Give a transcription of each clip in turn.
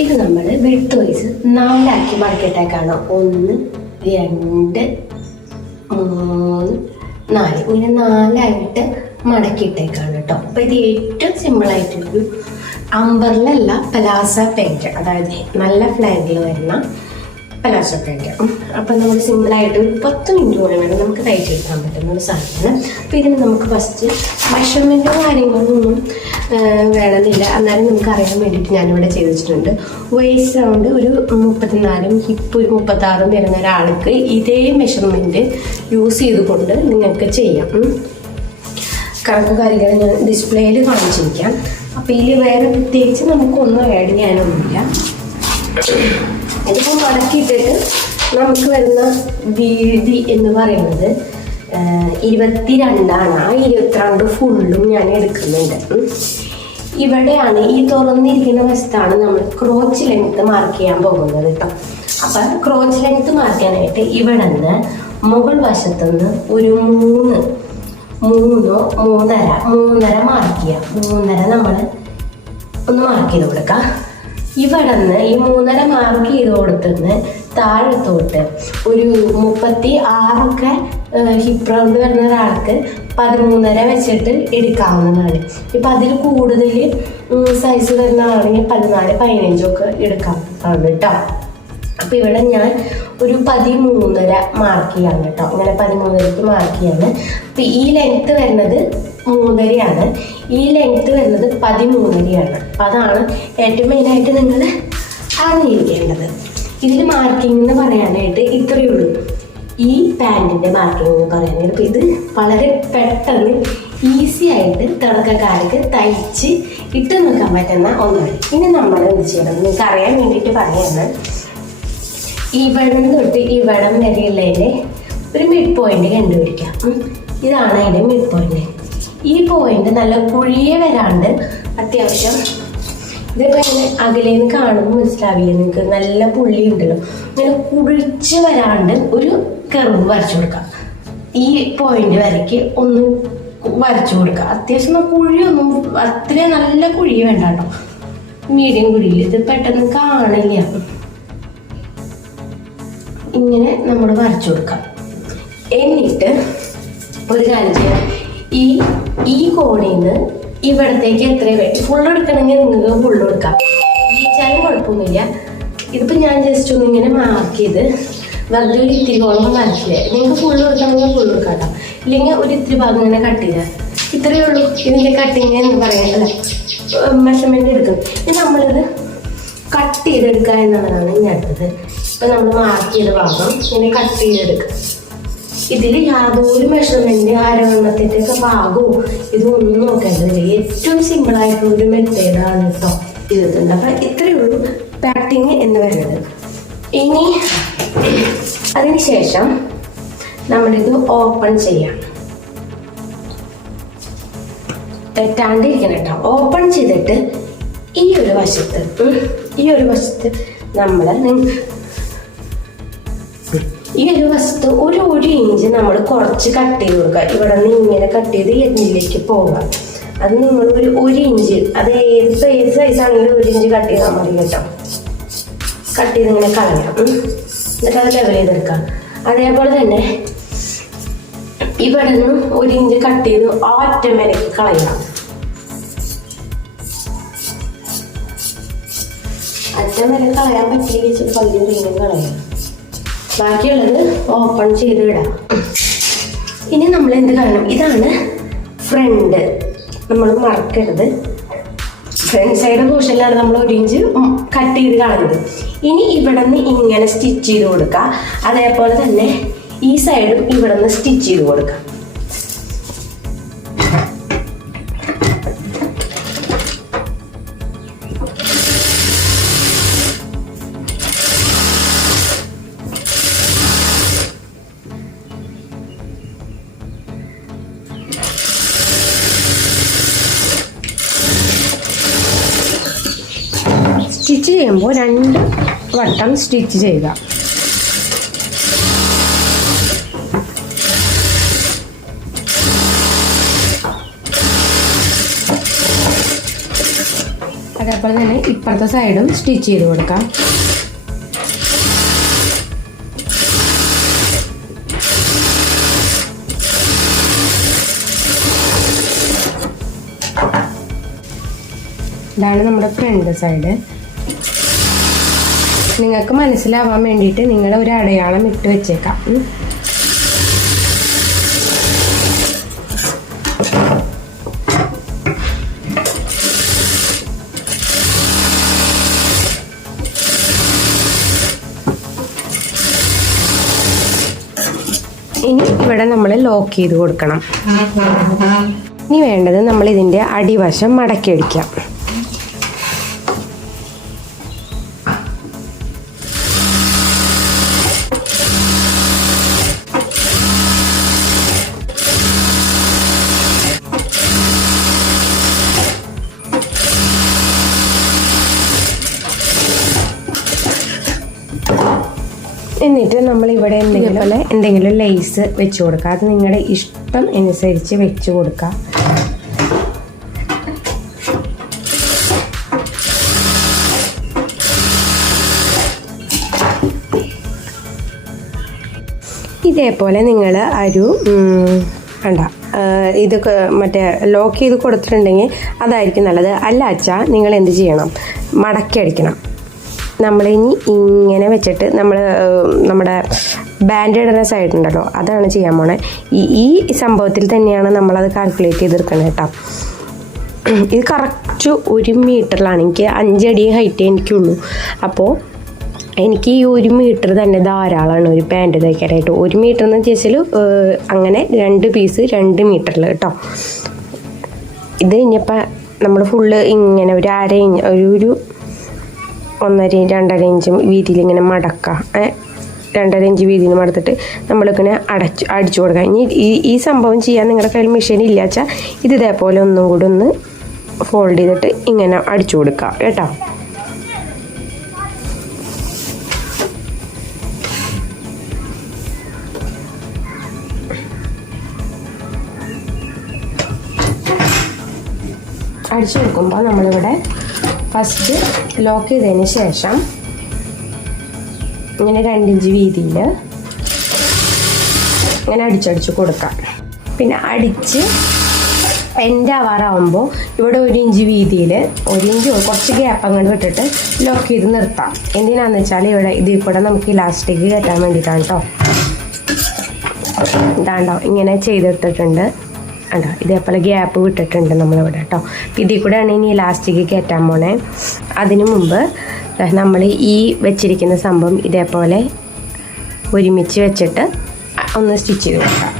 ഇത് നമ്മൾ width vice 4 ആക്കി മടക്കിയിട്ടേക്കാണ്. 1 2 3 4 ഇങ്ങനെ 4 ആയിട്ട് മടക്കിയിട്ടേക്കാണ് കേട്ടോ. അപ്പോൾ ഇത് ഏറ്റവും സിമ്പിളായിട്ടൊരു അംബർലല്ല പലാസ പാൻറ്, അതായത് നല്ല ഫ്ലാഗിൽ വരുന്ന പലാസ പാൻറ്. അപ്പം നമുക്ക് സിമ്പിളായിട്ട് ഒരു 10 മിനിറ്റ് കൊണ്ട് വേണം നമുക്ക് തയ്ച്ചെടുക്കാൻ പറ്റുന്ന ഒരു സാധനമാണ്. അപ്പോൾ ഇതിന് നമുക്ക് ഫസ്റ്റ് മെഷർമെൻറ്റോ കാര്യങ്ങളൊന്നും വേണമെന്നില്ല, എന്നാലും നമുക്ക് അറിയാൻ വേണ്ടിയിട്ട് ഞാനിവിടെ ചെയ്ത് വെച്ചിട്ടുണ്ട്. വേസ്റ്റ് റൗണ്ട് ഒരു 34 ഹിപ്പ് ഒരു 36 വരുന്ന ഒരാൾക്ക് ഇതേ മെഷർമെൻറ്റ് യൂസ് ചെയ്തുകൊണ്ട് നിങ്ങൾക്ക് ചെയ്യാം. കണക്ക് കാര്യങ്ങൾ ഞാൻ ഡിസ്പ്ലേയിൽ കാണിച്ചിരിക്കാം. അപ്പോൾ ഇതിൽ വേറെ പ്രത്യേകിച്ച് നമുക്കൊന്നും ആഡ് ചെയ്യാനൊന്നുമില്ല. ഇതിപ്പോൾ മടക്കിയിട്ടിട്ട് നമുക്ക് വരുന്ന വീതി എന്ന് പറയുന്നത് 22 ആണ്. ആ 22 ഫുള്ളും ഞാൻ എടുക്കുന്നുണ്ട്. ഇവിടെയാണ് ഈ തുറന്നിരിക്കുന്ന വശത്താണ് നമ്മൾ ക്രോച്ച് ലെങ്ത് മാർക്ക് ചെയ്യാൻ പോകുന്നത് കേട്ടോ. അപ്പം ക്രോച്ച് ലെങ്ത് മാർക്ക് ചെയ്യാനായിട്ട് ഇവിടെ നിന്ന് മുകൾ വശത്തുനിന്ന് ഒരു 3 മാർക്ക് ചെയ്യാം. 3.5 നമ്മൾ ഒന്ന് മാർക്ക് ചെയ്ത് കൊടുക്കാം. ഇവിടെ നിന്ന് ഈ 3.5 മാർക്ക് ചെയ്ത് കൊടുത്തുനിന്ന് താഴത്തോട്ട് ഒരു 36 ഹിപ്പ് റൗണ്ട് വരുന്ന ഒരാൾക്ക് 13.5 വെച്ചിട്ട് എടുക്കാവുന്നതാണ്. ഇപ്പം അതിൽ കൂടുതൽ സൈസ് വരുന്ന ആളാണെങ്കിൽ 14, 15 ഒക്കെ എടുക്കാവുന്നതാണ് കേട്ടോ. അപ്പോൾ ഇവിടെ ഞാൻ ഒരു 13.5 മാർക്ക് ചെയ്യാം കേട്ടോ. ഇങ്ങനെ 13.5 മാർക്ക് ചെയ്യാണ്. അപ്പം ഈ ലെങ്ത്ത് വരുന്നത് 3.5 ഈ ലെങ്ത്ത് വരുന്നത് 13.5. അപ്പം അതാണ് ഏറ്റവും മെയിനായിട്ട് നിങ്ങൾ അറിഞ്ഞിരിക്കേണ്ടത്. ഇതിൽ മാർക്കിംഗ് എന്ന് പറയാനായിട്ട് ഇത്രയേ ഉള്ളൂ. ഈ പാൻറ്റിൻ്റെ മാർക്കിംഗ് എന്ന് പറയാനായിട്ട് അപ്പോൾ ഇത് വളരെ പെട്ടെന്ന് ഈസി ആയിട്ട് തുടക്കക്കാർക്ക് തയ്ച്ച് ഇട്ട് നോക്കാൻ പറ്റുന്ന ഒന്നാണ്. ഇനി നമ്മൾ എന്ത് ചെയ്യണം നിങ്ങൾക്ക് അറിയാൻ വേണ്ടിയിട്ട് പറയുന്നത്, ഇവിടം തൊട്ട് ഇവിടം വരെയുള്ളതിൻ്റെ ഒരു മിഡ് പോയിന്റ് കണ്ടുപിടിക്കാം. ഇതാണ് അതിൻ്റെ മിഡ് പോയിന്റ്. ഈ പോയിന്റ് നല്ല കുഴിയെ വരാണ്ട് അത്യാവശ്യം ഇതിപ്പോൾ ഇങ്ങനെ അകലേന്ന് കാണുമ്പോൾ മനസ്സിലാവില്ല നിങ്ങൾക്ക്, നല്ല പുള്ളി ഉണ്ടല്ലോ, ഇങ്ങനെ കുഴിച്ച് വരാണ്ട് ഒരു കർവ് വരച്ചു കൊടുക്കാം. ഈ പോയിന്റ് വരയ്ക്ക് ഒന്ന് വരച്ചു കൊടുക്കുക. അത്യാവശ്യം കുഴിയൊന്നും അത്രയും നല്ല കുഴി വേണ്ട കേട്ടോ, മീഡിയം കുഴിയിൽ. ഇത് പെട്ടെന്ന് കാണില്ല. ഇങ്ങനെ നമ്മൾ വരച്ചു കൊടുക്കാം. എന്നിട്ട് ഒരു കാര്യം ചെയ്യാം, ഈ കോണിൽ നിന്ന് ഇവിടത്തേക്ക് എത്രയും വേണ്ടി ഫുള്ള് എടുക്കണമെങ്കിൽ നിങ്ങൾക്ക് ഫുള്ള് എടുക്കാം, ജയിച്ചാലും കുഴപ്പമൊന്നുമില്ല. ഇതിപ്പോൾ ഞാൻ ജസ്റ്റ് ഒന്ന് ഇങ്ങനെ മാർക്ക് ചെയ്ത് വെറുതെ ഒരു ഇത്തിരി കോളം വരച്ചില്ലേ, നിങ്ങൾക്ക് ഫുള്ള് എടുക്കണമെങ്കിൽ ഫുള്ള് എടുക്കാം കേട്ടോ. ഇല്ലെങ്കിൽ ഒരു ഇത്തിരി ഭാഗം ഇങ്ങനെ കട്ട് ചെയ്യുക. ഇത്രയേ ഉള്ളൂ ഇതിൻ്റെ കട്ടിങ് എന്ന് പറയാനല്ലേ, മെഷർമെൻറ്റ് എടുക്കും. ഇനി നമ്മളിത് കട്ട് ചെയ്തെടുക്കുക എന്നുള്ളതാണ് ഇനി അടുത്തത്. ഇപ്പം നമ്മൾ മാർക്ക് ചെയ്ത ഭാഗം ഇങ്ങനെ കട്ട് ചെയ്തെടുക്കുക. ഇതിൽ യാതൊരു മെഷർമെൻറ്റ് ആരോഗ്യത്തിൻ്റെ ഒക്കെ ഭാഗവും ഇതൊന്നും നോക്കേണ്ടതില്ല. ഏറ്റവും സിമ്പിളായിട്ടുള്ളൊരു മെത്തേഡാണ് കേട്ടോ ഇതുണ്ട്. അപ്പം ഇത്രയേ ഉള്ളൂ പാക്കിങ് എന്ന് പറയുന്നത്. ഇനി അതിന് ശേഷം നമ്മളിത് ഓപ്പൺ ചെയ്യാം. തെറ്റാണ്ടിരിക്കണം കേട്ടോ. ഓപ്പൺ ചെയ്തിട്ട് ഈ ഒരു വശത്ത് നമ്മൾ ഈ ഒരു വശത്ത് ഒരു ഇഞ്ച് നമ്മൾ കുറച്ച് കട്ട് ചെയ്ത് കൊടുക്കുക. ഇവിടെ നിന്ന് ഇങ്ങനെ കട്ട് ചെയ്ത് എണ്ണിലേക്ക് പോകാം. അത് നിങ്ങൾ ഒരു ഇഞ്ച്, അത് ഏത് സൈസാണെങ്കിലും 1 ഇഞ്ച് കട്ട് ചെയ്താൽ മതി കേട്ടോ. കട്ട് ചെയ്ത് ഇങ്ങനെ കളയാം. എന്നിട്ട് അത് ലെവൽ ചെയ്തെടുക്കാം. അതേപോലെ തന്നെ ഇവിടെ നിന്ന് 1 ഇഞ്ച് കട്ട് ചെയ്ത് ഒറ്റ മേലേക്ക് കളയാം. അറ്റം വരെ കളയാൻ പറ്റിയ പകുതി റീനും കളയാം. ബാക്കിയുള്ളത് ഓപ്പൺ ചെയ്ത് ഇടാം. ഇനി നമ്മൾ എന്ത് കാണണം, ഇതാണ് ഫ്രണ്ട്. നമ്മൾ മറക്കരുത്, ഫ്രണ്ട് സൈഡ് പോർഷനിലാണ് നമ്മൾ 1 ഇഞ്ച് കട്ട് ചെയ്ത് കളഞ്ഞത്. ഇനി ഇവിടെ നിന്ന് ഇങ്ങനെ സ്റ്റിച്ച് ചെയ്ത് കൊടുക്കുക. അതേപോലെ തന്നെ ഈ സൈഡും ഇവിടെ നിന്ന് സ്റ്റിച്ച് ചെയ്ത് കൊടുക്കുക. സ്റ്റിച്ച് ചെയ്യുമ്പോൾ 2 വട്ടം സ്റ്റിച്ച് ചെയ്യുക. അതേപോലെ തന്നെ ഇപ്പുറത്തെ സൈഡും സ്റ്റിച്ച് ചെയ്ത് കൊടുക്കാം. ഇതാണ് നമ്മുടെ ഫ്രണ്ട് സൈഡ്. നിങ്ങൾക്ക് മനസ്സിലാവാൻ വേണ്ടിയിട്ട് നിങ്ങൾ ഒരു അടയാളം ഇട്ട് വെച്ചേക്കാം. ഇനി ഇവിടെ നമ്മൾ ലോക്ക് ചെയ്ത് കൊടുക്കണം. ഇനി വേണ്ടത് നമ്മൾ ഇതിൻ്റെ അടിവശം മടക്കിയടിക്കാം. എന്നിട്ട് നമ്മൾ ഇവിടെ എന്തെങ്കിലും ലേസ് വെച്ച് കൊടുക്കുക. അത് നിങ്ങളുടെ ഇഷ്ടം അനുസരിച്ച് വെച്ച് കൊടുക്കുക. ഇതേപോലെ നിങ്ങൾ ഇത് മറ്റേ ലോക്ക് ചെയ്ത് കൊടുത്തിട്ടുണ്ടെങ്കിൽ അതായിരിക്കും നല്ലത്. അല്ലാച്ചാൽ നിങ്ങൾ എന്ത് ചെയ്യണം, മടക്കി അടിക്കണം. നമ്മളിനി ഇങ്ങനെ വെച്ചിട്ട് നമ്മുടെ ബാൻഡ് ഇടുന്ന സൈഡ് ഉണ്ടല്ലോ, അതാണ് ചെയ്യാൻ പോണേ. ഈ സംഭവത്തിൽ തന്നെയാണ് നമ്മളത് കാൽക്കുലേറ്റ് ചെയ്തെടുക്കണം കേട്ടോ. ഇത് കറക്റ്റ് 1 മീറ്ററിലാണ്. എനിക്ക് 5 അടി ഹൈറ്റേ എനിക്കുള്ളൂ. അപ്പോൾ എനിക്ക് ഈ 1 മീറ്റർ തന്നെ ധാരാളമാണ് ഒരു പാൻറ്റ് തയ്ക്കാനായിട്ട്. 1 മീറ്റർ എന്ന് വെച്ചാൽ അങ്ങനെ 2 പീസ് 2 മീറ്ററിൽ കേട്ടോ. ഇത് ഇനിയിപ്പോൾ നമ്മൾ ഫുള്ള് ഇങ്ങനെ ഒരു 1/2 ഇഞ്ച് ഒരു 1.5-2.5 ഇഞ്ച് വീതിയിൽ ഇങ്ങനെ മടക്കാം. 2.5 ഇഞ്ച് വീതിയിൽ മടത്തിട്ട് നമ്മളിങ്ങനെ അടിച്ചു കൊടുക്കാം. ഇനി ഈ സംഭവം ചെയ്യാൻ നിങ്ങളുടെ കയ്യിൽ മെഷീൻ ഇല്ല വെച്ചാൽ ഇത് ഇതേപോലെ ഒന്നും കൂടി ഒന്ന് ഫോൾഡ് ചെയ്തിട്ട് ഇങ്ങനെ അടിച്ചു കൊടുക്കുക കേട്ടോ. അടിച്ചു കൊടുക്കുമ്പോൾ നമ്മളിവിടെ ഫസ്റ്റ് ലോക്ക് ചെയ്തതിന് ശേഷം ഇങ്ങനെ 2 ഇഞ്ച് വീതിയിൽ ഇങ്ങനെ അടിച്ചടിച്ച് കൊടുക്കാം. പിന്നെ അടിച്ച് എൻഡ് ആവാറാവുമ്പോൾ ഇവിടെ 1 ഇഞ്ച് വീതിയിൽ 1 ഇഞ്ച് കുറച്ച് ഗ്യാപ്പ് അങ്ങോട്ട് വിട്ടിട്ട് ലോക്ക് ചെയ്ത് നിർത്താം. എന്തിനാണെന്ന് വെച്ചാൽ ഇവിടെ ഇതിൽ കൂടെ നമുക്ക് ഇലാസ്റ്റിക് കയറ്റാൻ വേണ്ടിയിട്ടാണ് കേട്ടോ. ഇതാണ്ടോ ഇങ്ങനെ ചെയ്തെടുത്തിട്ടുണ്ട്. ഉണ്ടോ ഇതേപോലെ ഗ്യാപ്പ് വിട്ടിട്ടുണ്ട് നമ്മളിവിടെ കേട്ടോ. ഇതിൽ കൂടെയാണ് ഇനി ഇലാസ്റ്റിക് കയറ്റാൻ പോണേ. അതിനു മുമ്പ് നമ്മൾ ഈ വെച്ചിരിക്കുന്ന സംഭവം ഇതേപോലെ ഒരുമിച്ച് വെച്ചിട്ട് ഒന്ന് സ്റ്റിച്ച് ചെയ്ത് കൊടുക്കാം.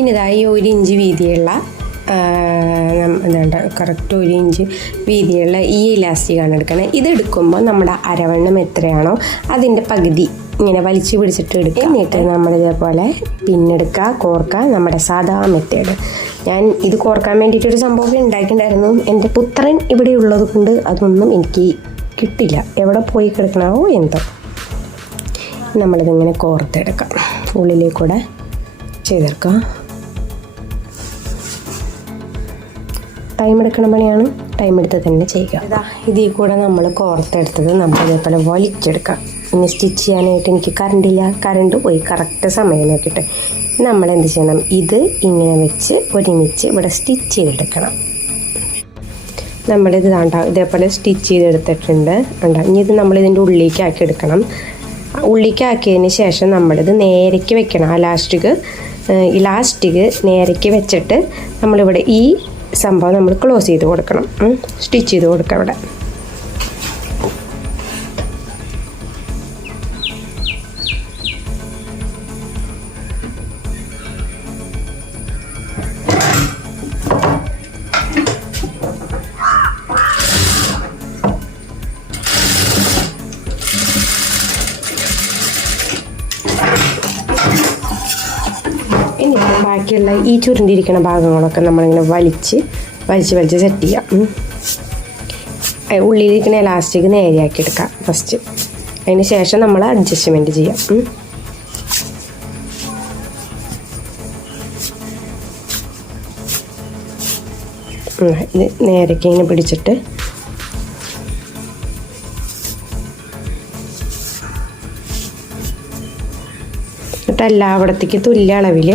ഇനി ഇതായി 1 ഇഞ്ച് വീതിയുള്ള കറക്റ്റ് 1 ഇഞ്ച് വീതിയുള്ള ഈ ഇലാസ്റ്റിക്കാണ് എടുക്കുന്നത്. ഇതെടുക്കുമ്പോൾ നമ്മുടെ അരവണ്ണം എത്രയാണോ അതിൻ്റെ പകുതി ഇങ്ങനെ വലിച്ചു പിടിച്ചിട്ട് എടുക്കുക. എന്നിട്ട് നമ്മളിതേപോലെ പിന്നെടുക്കുക, കോർക്കുക. നമ്മുടെ സാധാ മെത്തേഡ്. ഞാൻ ഇത് കോർക്കാൻ വേണ്ടിയിട്ടൊരു സംഭവം ഉണ്ടാക്കിയിട്ടുണ്ടായിരുന്നു. എൻ്റെ പുത്രൻ ഇവിടെ ഉള്ളത് കൊണ്ട് അതൊന്നും എനിക്ക് കിട്ടില്ല. എവിടെ പോയി കിടക്കണമോ എന്തോ. നമ്മളിതിങ്ങനെ കോർത്തെടുക്കാം. ഉള്ളിലേക്കൂടെ ചെയ്തെടുക്കാം. ടൈം എടുക്കണ പണിയാണ്, ടൈം എടുത്ത് തന്നെ ചെയ്യുക. ഇതിൽ കൂടെ നമ്മൾ കോർത്തെടുത്തത് നമ്മൾ ഇതേപോലെ വലിച്ചെടുക്കാം. ഇനി സ്റ്റിച്ച് ചെയ്യാനായിട്ട് എനിക്ക് കറണ്ട് പോയി കറക്റ്റ് സമയം നോക്കിയിട്ട് നമ്മളെന്ത് ചെയ്യണം, ഇത് ഇങ്ങനെ വെച്ച് ഒരുമിച്ച് ഇവിടെ സ്റ്റിച്ച് ചെയ്തെടുക്കണം. നമ്മളിത് ഇതേപോലെ സ്റ്റിച്ച് ചെയ്തെടുത്തിട്ടുണ്ട്. ഇനി ഇത് നമ്മളിതിൻ്റെ ഉള്ളിലേക്ക് ആക്കി എടുക്കണം. ഉള്ളിലേക്ക് ആക്കിയതിന് ശേഷം നമ്മളിത് നേരേക്ക് വെക്കണം. ഇലാസ്റ്റിക് നേരേക്ക് വെച്ചിട്ട് നമ്മളിവിടെ ഈ സംഭവം നമ്മൾ ക്ലോസ് ചെയ്ത് കൊടുക്കണം, സ്റ്റിച്ച് ചെയ്ത് കൊടുക്കാം ഇവിടെ. ബാക്കിയുള്ള ഈ ചുരുണ്ടിരിക്കുന്ന ഭാഗങ്ങളൊക്കെ നമ്മളിങ്ങനെ വലിച്ച് സെറ്റ് ചെയ്യാം. ഉള്ളിലിരിക്കുന്ന എലാസ്റ്റിക് നേരെയാക്കി എടുക്കാം ഫസ്റ്റ്. അതിന് ശേഷം നമ്മൾ അഡ്ജസ്റ്റ്മെൻറ്റ് ചെയ്യാം. ഇത് നേരേക്ക് ഇങ്ങനെ പിടിച്ചിട്ട് എല്ലായിടത്തേക്ക് തുല്യ അളവിൽ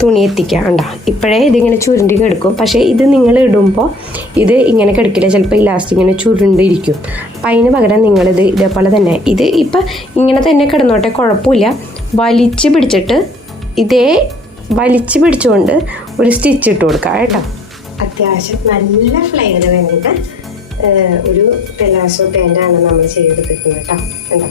തുണി എത്തിക്കുക. കണ്ടോ, ഇപ്പോഴേ ഇതിങ്ങനെ ചുരുണ്ടി കിടക്കും. പക്ഷേ ഇത് നിങ്ങൾ ഇടുമ്പോൾ ഇത് ഇങ്ങനെ കിടക്കില്ല, ചിലപ്പോൾ ഇലാസ്റ്റിക് ഇങ്ങനെ ചുരുണ്ടിരിക്കും. അപ്പം അതിന് പകരം നിങ്ങളിത് ഇതേപോലെ തന്നെ ഇത് ഇപ്പം ഇങ്ങനെ തന്നെ കിടന്നോട്ടെ, കുഴപ്പമില്ല. വലിച്ച് പിടിച്ചുകൊണ്ട് ഒരു സ്റ്റിച്ച് ഇട്ട് കൊടുക്കുക കേട്ടോ. അത്യാവശ്യം നല്ല ഫ്ലെയർ വേണ്ടിയിട്ട് ഒരു പെലാസോ പാൻറ്റാണ് നമ്മൾ ചെയ്തെടുക്കുന്നത് കേട്ടോ. കണ്ടോ.